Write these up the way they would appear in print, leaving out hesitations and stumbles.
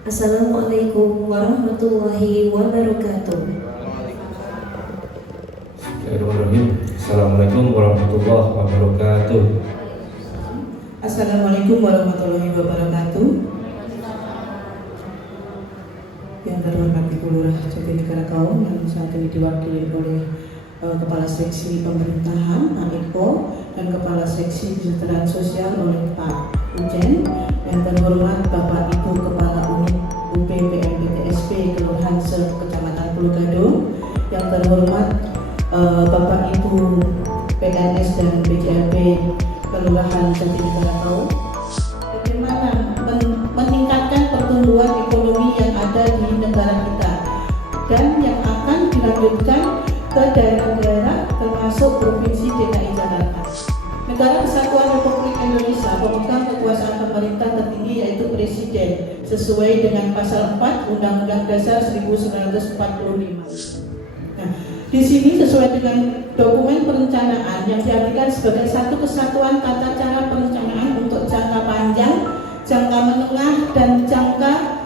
Assalamualaikum warahmatullahi wabarakatuh. Bismillahirrahmanirrahim. Assalamualaikum warahmatullahi wabarakatuh. Assalamualaikum warahmatullahi wabarakatuh. Yang terhormat Ibu Lurah Jatinegara Kaum yang saat ini diwakili oleh Kepala Seksi Pemerintahan Pak Eko dan Kepala Seksi Kesejahteraan Sosial oleh Pak Ujen. Yang terhormat Bapak Ibu Kepala Unit UPPMPTSP Kelurahan Kecamatan Pulau Gadung. Yang terhormat Bapak Ibu PNS dan PJLP Kelurahan Jatinegara Kaum. Bagaimana meningkatkan pertumbuhan ekonomi yang ada di negara kita dan yang akan dilanjutkan ke daerah-daerah termasuk Provinsi DKI Jakarta. Negara Kesatuan Republik Indonesia pemegang kekuasaan pemerintah tertinggi yaitu Presiden sesuai dengan pasal 4 Undang-Undang Dasar 1945. Nah, di sini sesuai dengan dokumen perencanaan yang diartikan sebagai satu kesatuan tata cara perencanaan untuk jangka panjang, jangka menengah, dan jangka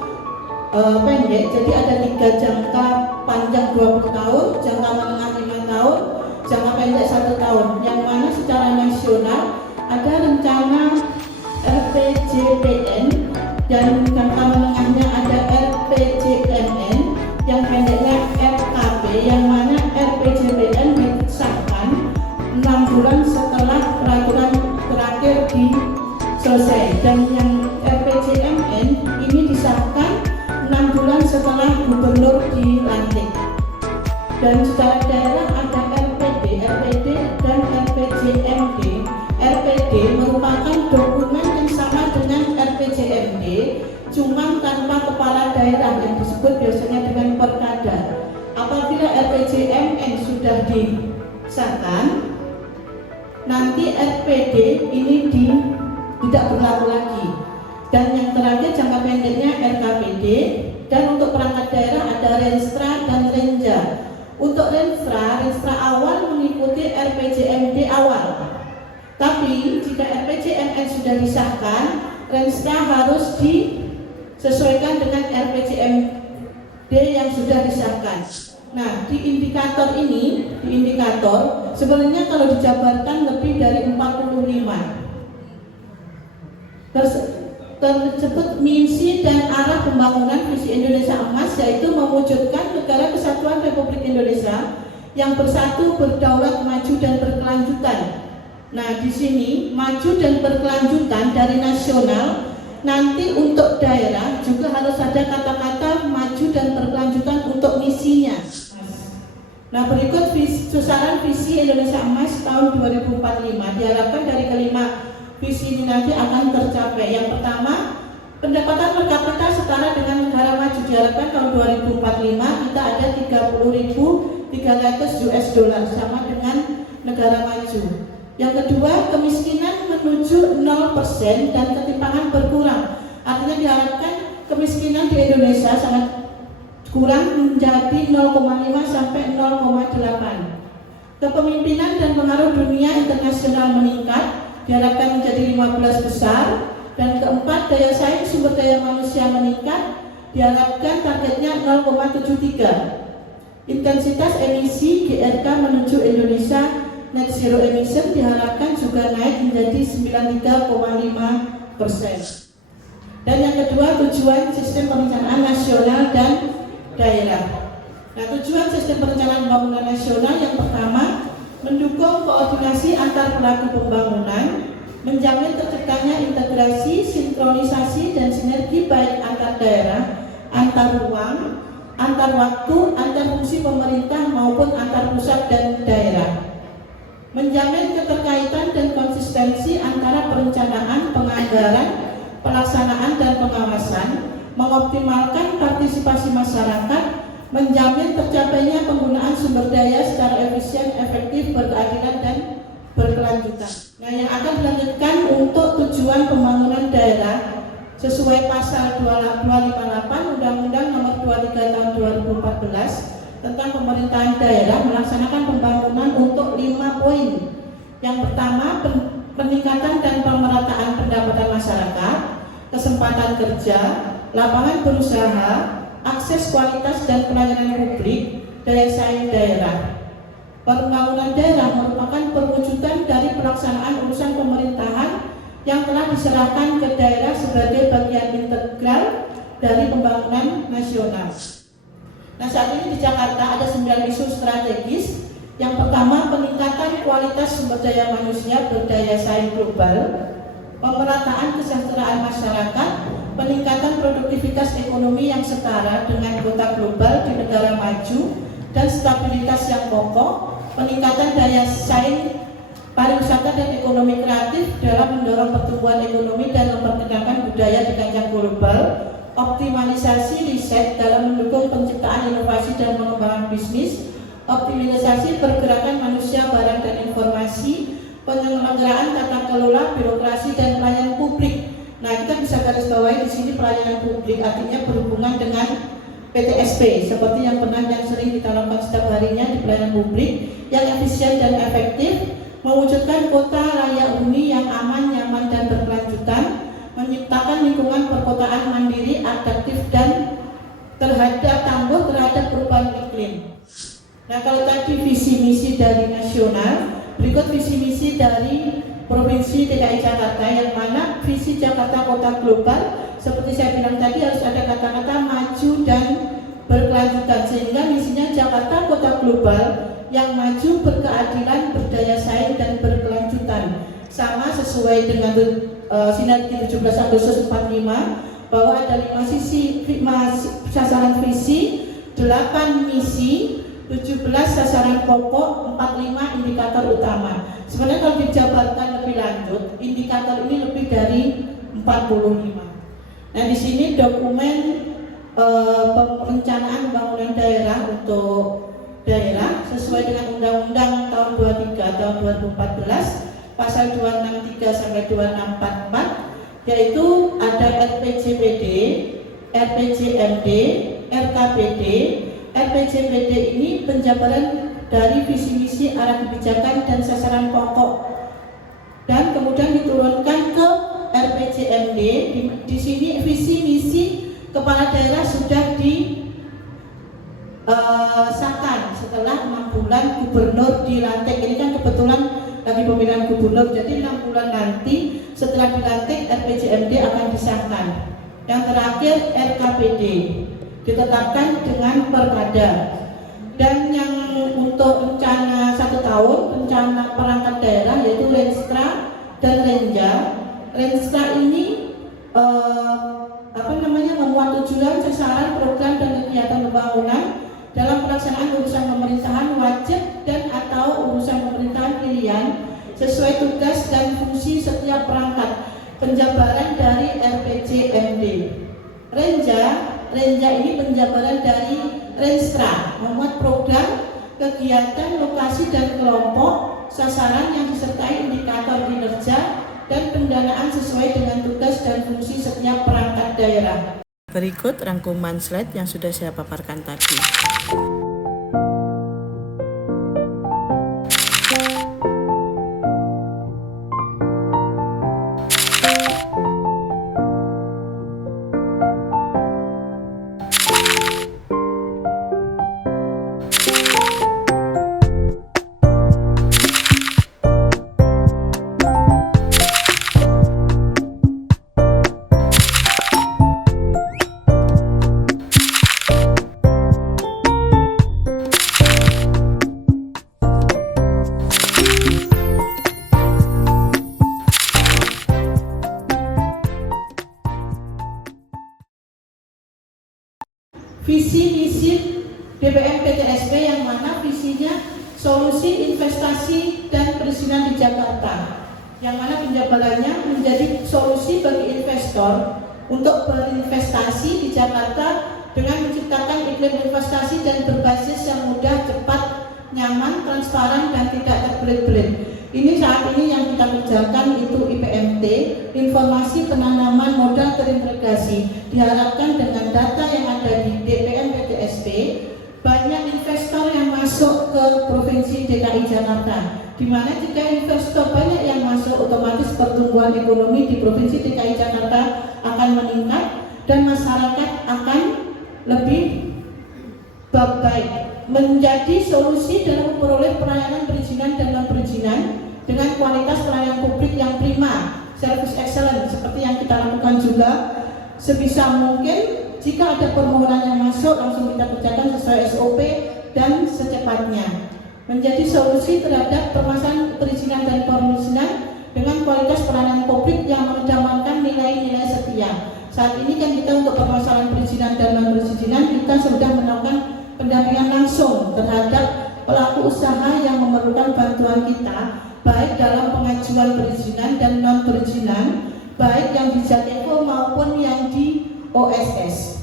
pendek. Jadi ada 3 jangka panjang 20 tahun, jangka menengah 5 tahun, jangka pendek 1 tahun. Yang mana secara nasional ada rencana RPJPN dan jangka menengahnya ada RPJMN, yang pendeknya RKP, yang mana RPJPN disahkan 6 bulan setelah peraturan terakhir selesai, dan yang RPJMN ini disahkan 6 bulan setelah gubernur dilantik. Dan secara daerah ada RPD, RPD dan RPJMD. RPD merupakan dokumen yang sama dengan RPJMD, cuma tanpa kepala daerah yang disebut biasanya dengan perkada. Apabila RPJMN sudah disahkan, nanti RPD ini tidak berlaku lagi. Dan yang terakhir jangka pendeknya RKPD, dan untuk perangkat daerah ada Renstra dan Renja. Untuk Renstra awal mengikuti RPJMD awal. Tapi jika RPJMN sudah disahkan, Renstra harus disesuaikan dengan RPJMD yang sudah disahkan. Nah, di indikator sebenarnya kalau dijabarkan lebih dari 45. Tersebut misi dan arah pembangunan visi Indonesia Emas, yaitu mewujudkan negara kesatuan Republik Indonesia yang bersatu, berdaulat, maju dan berkelanjutan. Nah, di sini maju dan berkelanjutan dari nasional. Nanti untuk daerah juga harus ada kata-kata maju dan berkelanjutan untuk misinya. Nah, berikut susaran visi Indonesia Emas tahun 2045. Diharapkan dari kelima visi ini nanti akan tercapai. Yang pertama, pendapatan per kapita setara dengan negara maju. Diharapkan tahun 2045 kita ada 30.300 US dollar, sama dengan negara maju. Yang kedua, kemiskinan menuju 0% dan ketimpangan berkurang. Artinya diharapkan kemiskinan di Indonesia sangat kurang, menjadi 0,5 sampai 0,8. Kepemimpinan dan pengaruh dunia internasional meningkat, diharapkan menjadi 15 besar. Dan keempat, daya saing sumber daya manusia meningkat, diharapkan targetnya 0,73. Intensitas emisi GRK menuju Indonesia net zero emission diharapkan juga naik menjadi 93,5%. Dan yang kedua, tujuan sistem perencanaan nasional dan daerah. Nah, tujuan sistem perencanaan pembangunan nasional yang pertama, mendukung koordinasi antar pelaku pembangunan, menjamin terciptanya integrasi, sinkronisasi, dan sinergi baik antar daerah, antar ruang, antar waktu, antar fungsi pemerintah maupun antar pusat dan daerah. Menjamin keterkaitan dan konsistensi antara perencanaan, penganggaran, pelaksanaan, dan pengawasan, mengoptimalkan partisipasi masyarakat, menjamin tercapainya penggunaan sumber daya secara efisien, efektif, berkeadilan, dan berkelanjutan. Nah, yang akan dilanjutkan untuk tujuan pembangunan daerah sesuai pasal 258 Undang-Undang Nomor 23 Tahun 2014 tentang pemerintahan daerah, melaksanakan pembangunan untuk 5 poin. Yang pertama, peningkatan dan pemerataan pendapatan masyarakat, kesempatan kerja, lapangan berusaha, akses kualitas dan pelayanan publik, daya saing daerah. Pembangunan daerah merupakan perwujudan dari pelaksanaan urusan pemerintahan yang telah diserahkan ke daerah sebagai bagian integral dari pembangunan nasional. Nah, saat ini di Jakarta ada 9 isu strategis. Yang pertama, peningkatan kualitas sumber daya manusia berdaya saing global, pemerataan kesejahteraan masyarakat, peningkatan produktivitas ekonomi yang setara dengan kota global di negara maju, dan stabilitas yang kokoh, peningkatan daya saing pariwisata dan ekonomi kreatif dalam mendorong pertumbuhan ekonomi dan memperkenalkan budaya di kancah global, optimalisasi riset dalam mendukung penciptaan inovasi dan pengembangan bisnis, optimalisasi pergerakan manusia, barang dan informasi, penyelenggaraan tata kelola, birokrasi dan pelayanan publik. Nah, kita bisa garis bawahi di sini pelayanan publik artinya berhubungan dengan PTSP seperti yang sering kita lakukan setiap harinya di pelayanan publik yang efisien dan efektif, mewujudkan kota layak huni yang aman, nyaman dan berkelanjutan, menciptakan lingkungan perkotaan mandiri, adaptif dan tangguh terhadap perubahan iklim. Nah, kalau tadi visi misi dari nasional, berikut visi misi dari Provinsi DKI Jakarta, yang mana visi Jakarta Kota Global seperti saya bilang tadi harus ada kata-kata maju dan berkelanjutan, sehingga misinya Jakarta Kota Global yang maju, berkeadilan, berdaya saing dan berkelanjutan, sama sesuai dengan Sinergi 17 Agustus 45 bahwa ada 5 sasaran visi, 8 misi, 17 sasaran pokok, 45 indikator utama. Sebenarnya kalau dijabarkan lebih lanjut, indikator ini lebih dari 45. Nah, di sini dokumen perencanaan pembangunan daerah untuk daerah sesuai dengan Undang-Undang tahun 23 tahun 2014 pasal 263 sampai 2644, yaitu ada RPJPD, RPJMD, RKPD. RPJPD ini penjabaran dari visi misi, arah kebijakan dan sasaran pokok, dan kemudian diturunkan ke RPJMD. Di sini visi misi kepala daerah sudah disahkan setelah 6 bulan gubernur dilantik. Ini kan kebetulan lagi pemilihan gubernur, jadi 6 bulan nanti setelah dilantik RPJMD akan disahkan. Yang terakhir RKPD ditetapkan dengan perkada. Dan yang untuk rencana 1 tahun, rencana perangkat daerah yaitu Renstra dan Renja. Renstra ini memuat tujuan, sasaran, program dan kegiatan pembangunan dalam pelaksanaan urusan pemerintahan wajib dan atau urusan pemerintahan pilihan sesuai tugas dan fungsi setiap perangkat. Penjabaran dari RPJMD. Renja ini penjabaran dari Renstra, memuat program, kegiatan, lokasi dan kelompok, sasaran yang disertai indikator kinerja dan pendanaan sesuai dengan tugas dan fungsi setiap perangkat daerah. Berikut rangkuman slide yang sudah saya paparkan tadi. Visi misi BPM PTSP yang mana visinya solusi investasi dan perizinan di Jakarta, yang mana penjabarannya menjadi solusi bagi investor untuk berinvestasi di Jakarta dengan menciptakan iklim investasi dan berbasis yang mudah, cepat, nyaman, transparan dan tidak terbelit-belit. Ini saat ini yang kita kerjakan itu IPMT, informasi penanaman modal terintegrasi. Diharapkan dengan data yang ada di DPM PTSP, banyak investor yang masuk ke Provinsi DKI Jakarta. Di mana jika investor banyak yang masuk, otomatis pertumbuhan ekonomi di Provinsi DKI Jakarta akan meningkat, dan masyarakat akan lebih baik, menjadi solusi dalam memperoleh pelayanan perizinan dan non-perizinan dengan kualitas pelayanan publik yang prima, service excellent, seperti yang kita lakukan juga. Sebisa mungkin jika ada permohonan yang masuk langsung kita kerjakan sesuai SOP dan secepatnya, menjadi solusi terhadap permasalahan perizinan dan perizinan dengan kualitas pelayanan publik yang mengedepankan nilai-nilai setia. Saat ini kan kita untuk permasalahan perizinan dan non-perizinan kita sudah melakukan pendampingan langsung terhadap pelaku usaha yang memerlukan bantuan kita, baik dalam pengajuan perizinan dan non-perizinan, baik yang di Jatevo maupun yang di OSS.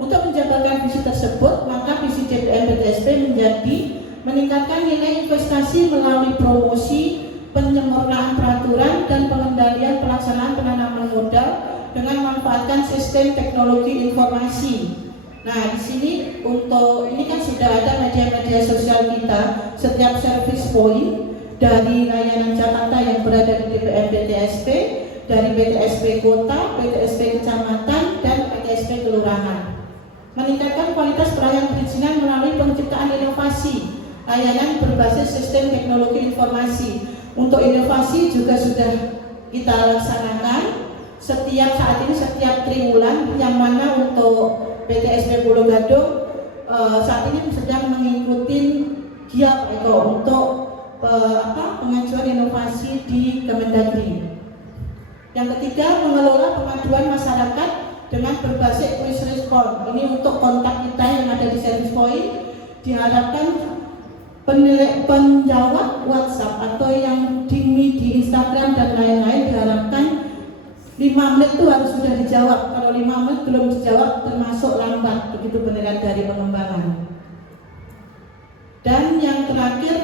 Untuk menjabarkan visi tersebut, maka visi DPM BTSP menjadi meningkatkan nilai investasi melalui promosi, penyempurnaan peraturan dan pengendalian pelaksanaan penanaman modal dengan memanfaatkan sistem teknologi informasi. Nah, di sini untuk ini kan sudah ada media-media sosial kita, setiap service point dari layanan Jakarta yang berada di DPM BTSP, dari BTSP Kota, BTSP Kecamatan, dan BTSP Kelurahan. Meningkatkan kualitas pelayanan perizinan melalui penciptaan inovasi layanan berbasis sistem teknologi informasi. Untuk inovasi juga sudah kita laksanakan saat ini setiap triwulan, yang mana untuk BTSP Pulau Gadung saat ini sedang mengikuti GIAP untuk pengajuan inovasi di Kemendagri. Yang ketiga, mengelola pengaduan masyarakat dengan berbasis quick response. Ini untuk kontak kita yang ada di service point, diharapkan penjawab WhatsApp atau yang di Instagram dan lain-lain diharapkan 5 menit itu harus sudah dijawab. Kalau 5 menit belum dijawab termasuk lambat, begitu penilaian dari pengembangan. Dan yang terakhir,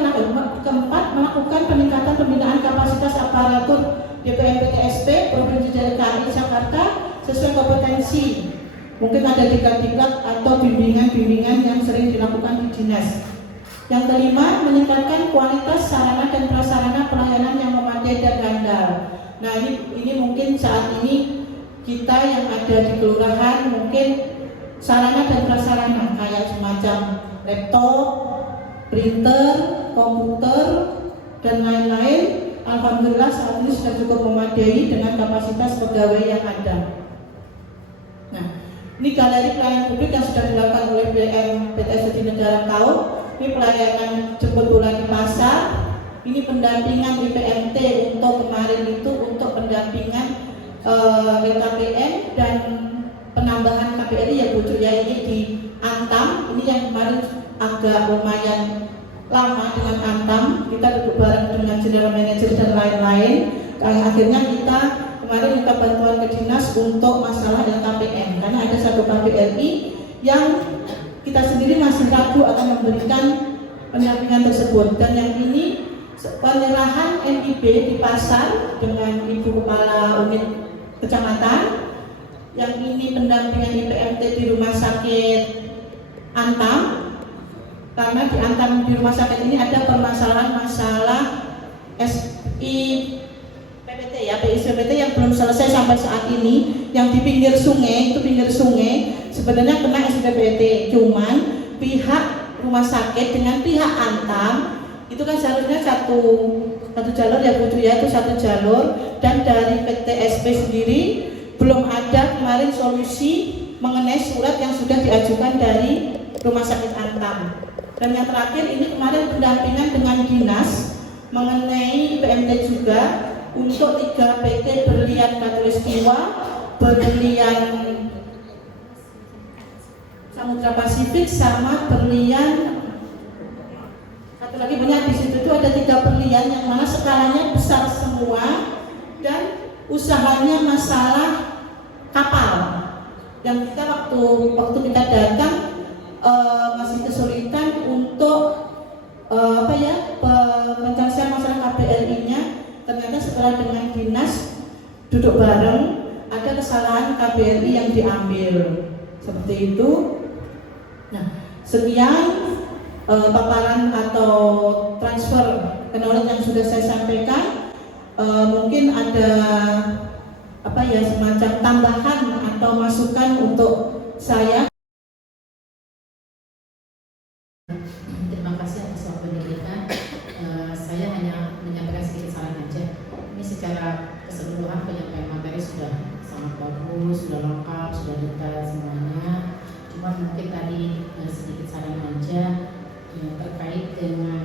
keempat, melakukan peningkatan pembinaan kapasitas aparatur DPM BTSP Provinsi DKI Jakarta sesuai kompetensi. Mungkin ada diklat-diklat atau bimbingan-bimbingan yang sering dilakukan di dinas. Yang kelima, meningkatkan kualitas sarana dan prasarana pelayanan yang memadai dan handal. Nah, ini mungkin saat ini kita yang ada di kelurahan mungkin sarana dan prasarana kayak semacam laptop, printer, komputer, dan lain-lain. Alhamdulillah saat ini sudah cukup memadai dengan kapasitas pegawai yang ada. Nah, ini galeri pelayanan publik yang sudah dilakukan oleh BTSP di negara kau. Ini pelayanan jemput bola di pasar. Ini pendampingan IPMT untuk kemarin itu untuk pendampingan LKPN dan penambahan KPRI ya Bu ya, ini di Antam. Ini yang kemarin agak lumayan lama dengan Antam. Kita duduk bareng dengan general manager dan lain-lain. Akhirnya kita kemarin minta bantuan ke dinas untuk masalah LKPN karena ada satu KPRI yang kita sendiri masih ragu akan memberikan pendampingan tersebut. Dan yang ini penyerahan NIB di pasar dengan Ibu Kepala Unit Kecamatan, yang ini pendampingan IPMT di Rumah Sakit Antam, karena di Antam di rumah sakit ini ada permasalahan masalah PPT yang belum selesai sampai saat ini, yang di pinggir sungai sebenarnya kena SPPT, cuman pihak rumah sakit dengan pihak Antam itu kan seharusnya satu jalur ya Bu ya, itu satu jalur, dan dari PTSP sendiri belum ada kemarin solusi mengenai surat yang sudah diajukan dari rumah sakit Antam. Dan yang terakhir ini kemarin pendampingan dengan dinas mengenai IPMT juga untuk 3 PT Berlian Katulistiwa, Berlian Samudra Pasifik, sama Berlian satu lagi punya di situ itu ada 3 berlian yang mana skalanya besar semua dan usahanya masalah kapal. Yang kita waktu kita datang masih kesulitan untuk menyelesaikan masalah KPRI-nya. Ternyata setelah dengan dinas duduk bareng ada kesalahan KBRI yang diambil seperti itu. Nah, sekian paparan atau transfer knowledge yang sudah saya sampaikan. Mungkin ada semacam tambahan atau masukan untuk saya. Terima kasih atas waktu yang diberikan. Saya hanya menyampaikan sedikit saran aja. Ini secara keseluruhan penyampaian materi sudah sangat bagus, sudah lengkap, sudah detail semuanya. Cuma mungkin tadi sedikit saran aja terkait dengan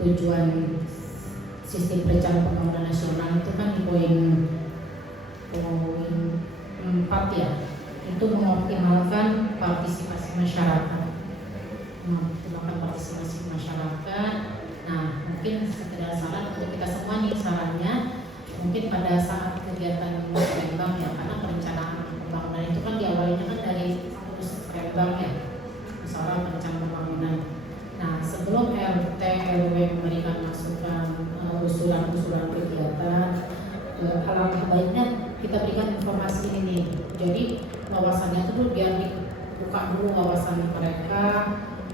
tujuan sistem perencanaan pembangunan nasional itu kan di poin 4 ya, itu mengoptimalkan partisipasi masyarakat. Mengoptimalkan partisipasi masyarakat. Nah, mungkin sekedar saran untuk kita semua nih, sarannya mungkin pada saat kegiatan Musrembang ya, karena perencanaan pembangunan itu kan diawalinya kan dari Musrembang ya, musyawarah perencanaan pembangunan. Nah, sebelum RT RW memberikan masukan usulan kegiatan, alangkah baiknya kita berikan informasi ini nih. Jadi wawasannya itu biar dibuka dulu wawasan mereka.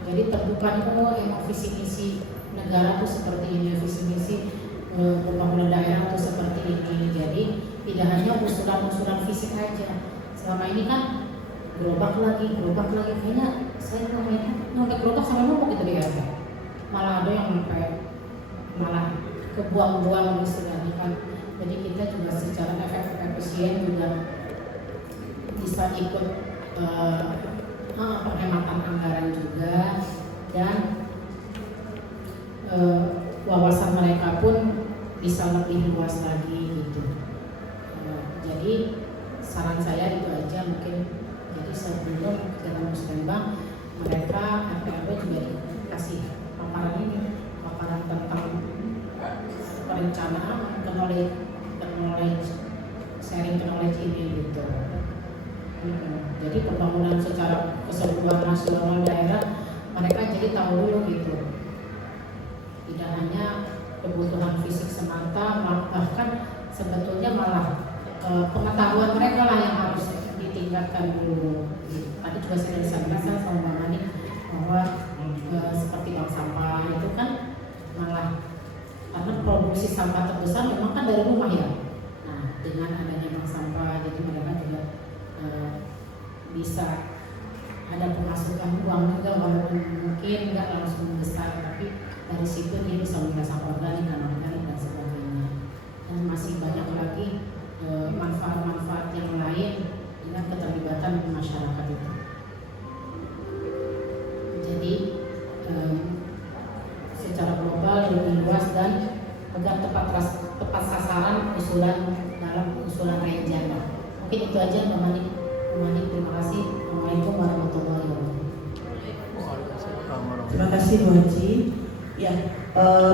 Jadi terbuka dulu visi misi negara itu seperti ini, visi misi pembangunan daerah itu seperti ini. Jadi tidak hanya usulan fisik aja. Selama ini kan gerobak lagi, kayaknya saya ngomongnya gerobak sama numpuk gitu di RT. Malah ada yang sampai malah kebuang-buang istilahnya kan. Jadi kita juga secara efisien juga bisa ikut penghematan anggaran juga, dan wawasan mereka pun bisa lebih luas lagi gitu. Jadi saran saya itu aja mungkin. Jadi sebelum kegiatan Musrembang mereka RT juga dikasih paparan tentang perencanaan, sharing knowledge ini gitu. Jadi pembangunan secara keseluruhan nasional daerah mereka jadi tahu dulu gitu. Tidak hanya kebutuhan fisik semata, bahkan sebetulnya malah pengetahuan mereka lah yang harus ditingkatkan dulu. Tadi juga sudah disampaikan sama Bang Ani bahwa seperti bank sampah itu kan malah karena produksi sampah terbesar memang kan dari rumah ya. Nah, dengan adanya bank sampah jadi mereka juga bisa ada pemasukan uang juga, walaupun mungkin nggak langsung besar, tapi dari situ dia bisa mengolah sampah organik dan sebagainya. Dan masih banyak lagi manfaat-manfaat yang lain dengan keterlibatan masyarakat itu. Jadi secara global lebih luas dan agar tepat sasaran dalam usulan rencana. Mungkin itu aja Mbak Mani. Terima kasih. Assalamualaikum warahmatullahi wabarakatuh. Terima kasih Bu Haji. Ya,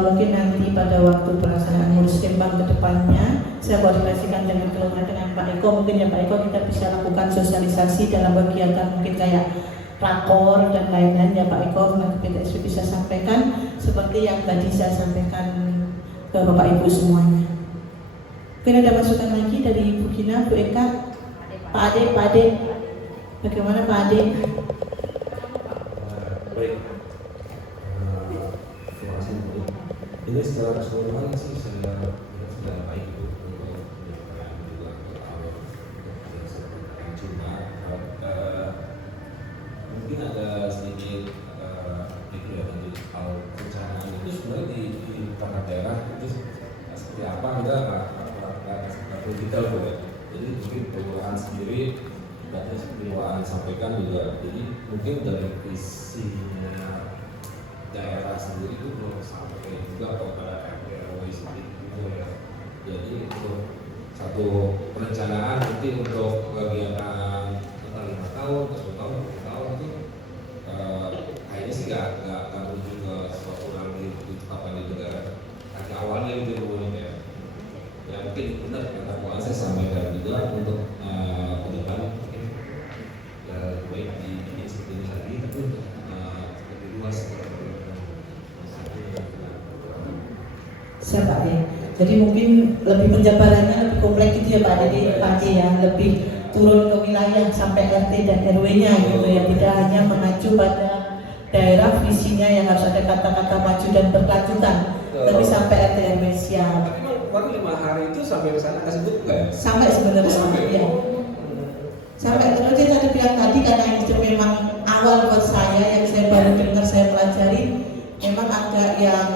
mungkin nanti pada waktu pelaksanaan Musrembang ke depannya saya koordinasikan dengan Pak Eko. Mungkin ya Pak Eko kita bisa lakukan sosialisasi dalam kegiatan mungkin kayak rakor dan lain-lain ya Pak Eko. Nanti PTSP bisa sampaikan seperti yang tadi saya sampaikan ke Bapak Ibu semuanya. Mungkin ada masukan lagi dari Ibu Gina, Bu Eka, Pak Ade. Bagaimana Pak Ade? Baik. Terima kasih Bu. Ini secara keseluruhan sih sudah baik Bu untuk penyampaian juga cuma mungkin ada sedikit itu ya nanti hal perencanaan itu sebenarnya di perangkat daerah itu seperti apa kita nggak perlu detail Bu ya. Jadi mungkin kelurahan sendiri datanya seperti Waan sampaikan juga. Jadi mungkin dari visinya daerah sendiri itu belum sampai juga kepada RT RW sendiri gitu ya. Jadi untuk satu perencanaan mungkin untuk kegiatan 5 tahun, 10 tahun, 20 tahun itu kayaknya sih nggak menuju ke suatu yang ditetapkan di negara. Kaki awalnya itu dulu ya. Ya mungkin benar kata Pak saya sampaikan juga untuk ke depan mungkin ya baik di ini seperti ini tadi, tapi untuk lebih luas. Siapa ya? Jadi mungkin lebih penjabarannya lebih kompleks gitu ya Pak Ade, ya lebih turun ke wilayah sampai RT dan RW-nya gitu ya, tidak hanya mengacu pada daerah visinya yang harus ada kata-kata maju dan berkelanjutan, tapi sampai RT RW siap. kemarin 5 hari itu sampai ke sana kasih buku nggak ya? Sampai sebenarnya Sampai. ya. Sampai seperti tadi bilang tadi, karena itu memang awal buat saya, yang saya baru dengar, saya pelajari, memang agak yang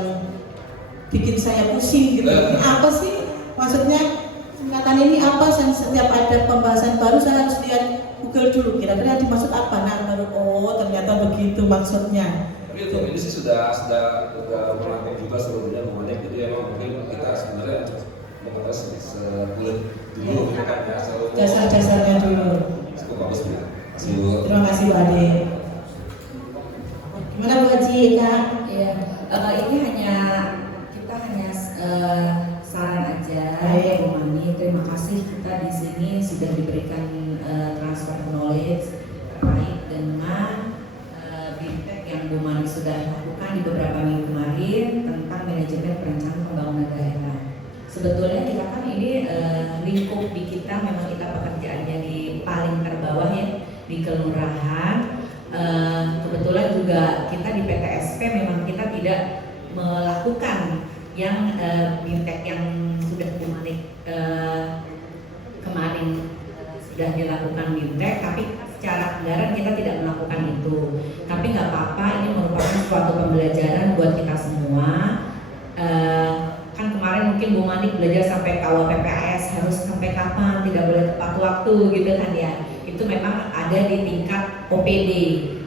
bikin saya pusing gitu. Ini apa sih maksudnya, singkatan ini apa? Setiap ada pembahasan baru saya harus lihat Google dulu, kira-kira dimaksud apa. Nah baru ternyata begitu maksudnya. Tapi untuk ini sih sudah melangkah juga sebelumnya mengenai, jadi emang mungkin kita sebenarnya mau sebulan dulu gitu kan ya, Dasar-dasarnya dulu. cukup bagus ya. Terima kasih Bu Ade. Gimana Bu Haji, Kak? Iya, ini kita hanya saran aja. Baik. Bu Mani, terima kasih kita di sini sudah diberikan transfer knowledge terkait dengan BIMTEK yang Bu Mani sudah lakukan di beberapa minggu kemarin tentang manajemen perencanaan pembangunan daerah. Sebetulnya kita kan ini lingkup di kita, memang kita pekerjaannya di paling terbawah ya, di kelurahan. Kebetulan juga kita di PTSP memang kita tidak melakukan yang BIMTEK yang sudah Bu Mani kemarin sudah dilakukan BIMTEK, tapi secara anggaran kita tidak melakukan itu. Tapi nggak apa-apa, ini merupakan suatu pembelajaran buat kita semua. Kan kemarin mungkin Bu Manik belajar sampai KWPPAS harus sampai kapan, tidak boleh tepat waktu gitu kan ya. Itu memang ada di tingkat OPD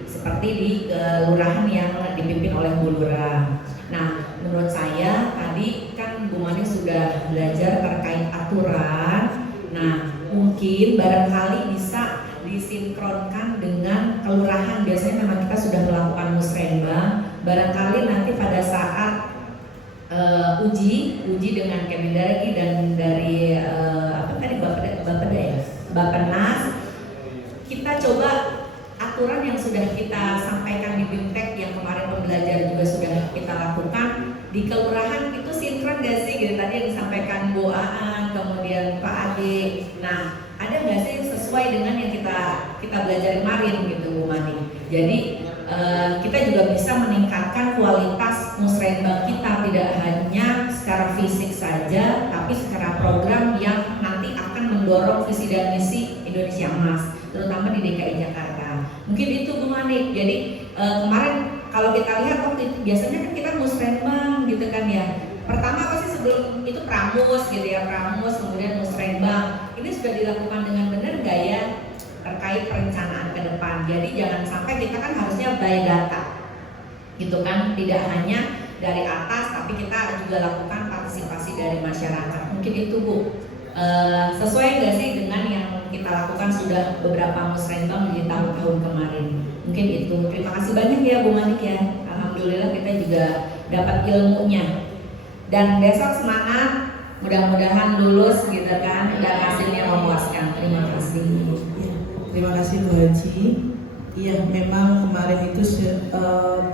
seperti di kelurahan yang dipimpin oleh Bu Lurah. Nah, menurut saya tadi kan Bu Manik sudah belajar terkait aturan. Nah, mungkin barangkali bisa disinkronkan dengan kelurahan. Biasanya memang kita sudah melakukan musrenbang. Barangkali nanti pada saat uji dengan Kemendagri dan dari Bappenas, kita coba aturan yang sudah kita sampaikan di BIMTEK yang kemarin pembelajaran juga sudah kita lakukan di kelurahan, itu sinkron gak sih gitu, tadi yang disampaikan Bu Aan, kemudian Pak Ade. Nah, ada gak sih yang sesuai dengan yang kita belajar kemarin gitu Bu Mani. Jadi kita juga bisa meningkatkan kualitas musrenbang kita, tidak hanya secara fisik saja, tapi secara program yang nanti akan mendorong visi dan misi Indonesia Emas, terutama di DKI Jakarta. Mungkin itu Bu Manik. Jadi kemarin kalau kita lihat waktu itu biasanya kan kita musrenbang gitu kan ya. Pertama apa sih sebelum itu pramus gitu ya, pramus kemudian musrenbang. Ini sudah dilakukan dengan benar gak ya terkait perencanaan ke depan. Jadi jangan sampai kita kan harusnya by data gitu kan, tidak hanya dari atas tapi kita juga lakukan partisipasi dari masyarakat. Mungkin itu Bu. Sesuai nggak sih dengan yang kita lakukan sudah beberapa musrenbang di tahun-tahun kemarin. Mungkin itu. Terima kasih banyak ya Bu Manik ya. Alhamdulillah kita juga dapat ilmunya. Dan besok semangat, mudah-mudahan lulus gitu kan, dan hasilnya memuaskan. Terima kasih. Ya, terima kasih Bu Haji. Iya, memang kemarin itu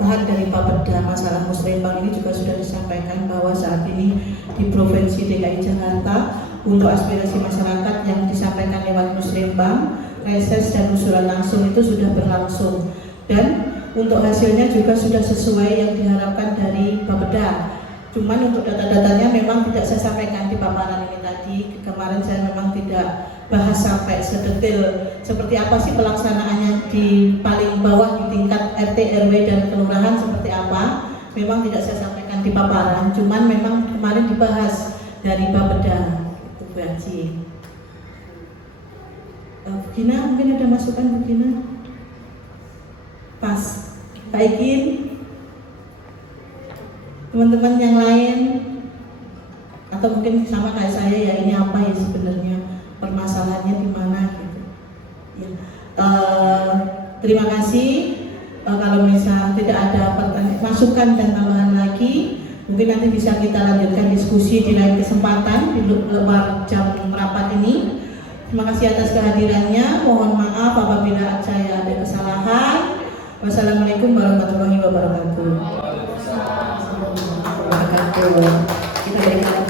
bahan dari Bapeda masalah musrenbang ini juga sudah disampaikan bahwa saat ini di Provinsi DKI Jakarta untuk aspirasi masyarakat yang disampaikan lewat musrenbang, reses dan usulan langsung itu sudah berlangsung, dan untuk hasilnya juga sudah sesuai yang diharapkan dari Bapeda. Cuman untuk data-datanya memang tidak saya sampaikan di paparan ini tadi. Kemarin saya memang tidak bahas sampai sedetail seperti apa sih pelaksanaannya di paling bawah di tingkat RT, RW dan kelurahan seperti apa. Memang tidak saya sampaikan di paparan, cuman memang kemarin dibahas dari Bapeda. Itu Bu Haji. Bu Gina, mungkin ada masukan Bu Gina? Pas. Pak Ikin, teman-teman yang lain, atau mungkin sama kayak saya ya, ini apa ya sebenarnya permasalahannya di mana gitu. Ya. Terima kasih. Kalau misal tidak ada masukan dan tambahan lagi, mungkin nanti bisa kita lanjutkan diskusi di lain kesempatan di luar jam rapat ini. Terima kasih atas kehadirannya. Mohon maaf apabila saya ada kesalahan. Wassalamualaikum warahmatullahi wabarakatuh. Kita berikan